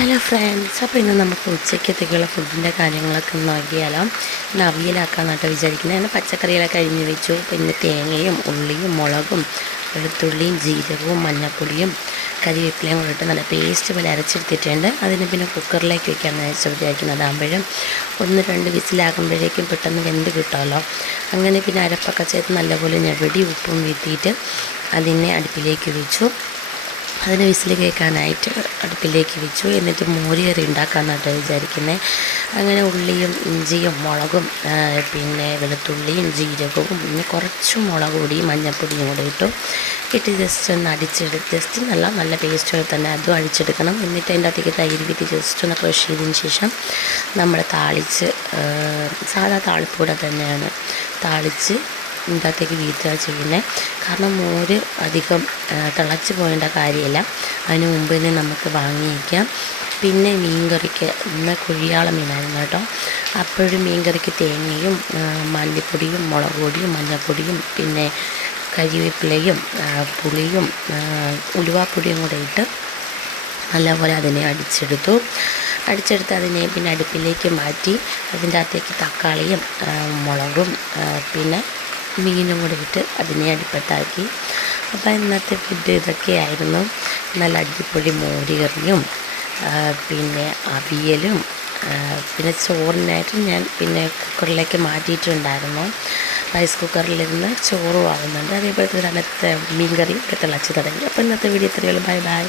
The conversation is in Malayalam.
ഹലോ ഫ്രണ്ട്സ്, അപ്പോൾ ഇന്ന് നമുക്ക് ഉച്ചയ്ക്കത്തേക്കുള്ള ഫുഡിൻ്റെ കാര്യങ്ങളൊക്കെ നോക്കിയാലോ. ഇന്ന് അവിയലാക്കാമെന്നാട്ടോ വിചാരിക്കുന്നത്. ഞാൻ പച്ചക്കറികളൊക്കെ അരിഞ്ഞ് വെച്ചു. പിന്നെ തേങ്ങയും ഉള്ളിയും മുളകും വെളുത്തുള്ളിയും ജീരകവും മഞ്ഞൾപ്പൊടിയും കരിവേപ്പിലയും കൂടെ ഇട്ട് നല്ല പേസ്റ്റ് പോലെ അരച്ചെടുത്തിട്ടുണ്ട്. അതിന് പിന്നെ കുക്കറിലേക്ക് വയ്ക്കാമെന്ന് വിചാരിക്കുന്നത്. അതാകുമ്പോഴും 1-2 വിസിലാകുമ്പോഴേക്കും പെട്ടെന്ന് വെന്ത് കിട്ടുമല്ലോ. അങ്ങനെ പിന്നെ അരപ്പൊക്കെ ചേർത്ത് നല്ലപോലെ ഞെരടി ഉപ്പും വീട്ടിയിട്ട് അതിനെ അടുപ്പിലേക്ക് വെച്ചു. അതിന് വിസിൽ കേൾക്കാനായിട്ട് അടുപ്പിലേക്ക് വെച്ചു. എന്നിട്ട് മോര് കറി ഉണ്ടാക്കാമെന്നാട്ടോ വിചാരിക്കുന്നത്. അങ്ങനെ ഉള്ളിയും ഇഞ്ചിയും മുളകും പിന്നെ വെളുത്തുള്ളിയും ജീരകവും പിന്നെ കുറച്ച് മുളക് പൊടിയും മഞ്ഞൾപ്പൊടിയും കൂടെ ഇട്ട് ജസ്റ്റ് ഒന്ന് ജസ്റ്റ് നല്ല പേസ്റ്റ് തന്നെ അതും അടിച്ചെടുക്കണം. എന്നിട്ട് അതിൻ്റെ അകത്തേക്ക് തൈര് വിട്ട് ജസ്റ്റ് ഒന്ന് ക്രഷ് ചെയ്തതിന് ശേഷം നമ്മൾ സാധാ താളിപ്പൂടെ തന്നെയാണ് താളിച്ച് ഇതിനകത്തേക്ക് വീട്ടുക ചെയ്യുന്നത്. കാരണം മോര് അധികം തിളച്ച് പോകേണ്ട കാര്യമില്ല. അതിന് മുമ്പ് തന്നെ നമുക്ക് വാങ്ങി വയ്ക്കാം. പിന്നെ മീൻകറിക്ക് ഇന്ന് കുഴിയാള മീനായിരുന്നു കേട്ടോ. അപ്പോഴും മീൻകറിക്ക് തേങ്ങയും മല്ലിപ്പൊടിയും മുളക് പൊടിയും മഞ്ഞൾപ്പൊടിയും പിന്നെ കരിവേപ്പിലയും പുളിയും ഉലുവാപ്പൊടിയും കൂടെ ഇട്ട് നല്ലപോലെ അതിനെ അടിച്ചെടുത്ത് അതിനെ പിന്നെ അടുപ്പിലേക്ക് മാറ്റി അതിൻ്റെ അകത്തേക്ക് തക്കാളിയും മുളകും പിന്നെ മീനും കൂടെ ഇട്ട് അതിനെ അടുപ്പത്താക്കി. അപ്പോൾ ഇന്നത്തെ ഫുഡ് ഇതൊക്കെയായിരുന്നു. നല്ല അടിപൊളി മോര് കറിയും പിന്നെ അവിയലും പിന്നെ ചോറിനായിട്ട് ഞാൻ പിന്നെ കുക്കറിലേക്ക് മാറ്റിയിട്ടുണ്ടായിരുന്നു. റൈസ് കുക്കറിലിരുന്ന് ചോറും ആവുന്നുണ്ട്. അതേപോലെ തന്നെ മീൻ കറിയും ഒക്കെ തിളച്ച് തുടങ്ങി. അപ്പോൾ ഇന്നത്തെ വീഡിയോ ഇത്രയുള്ളൂ. ബൈ.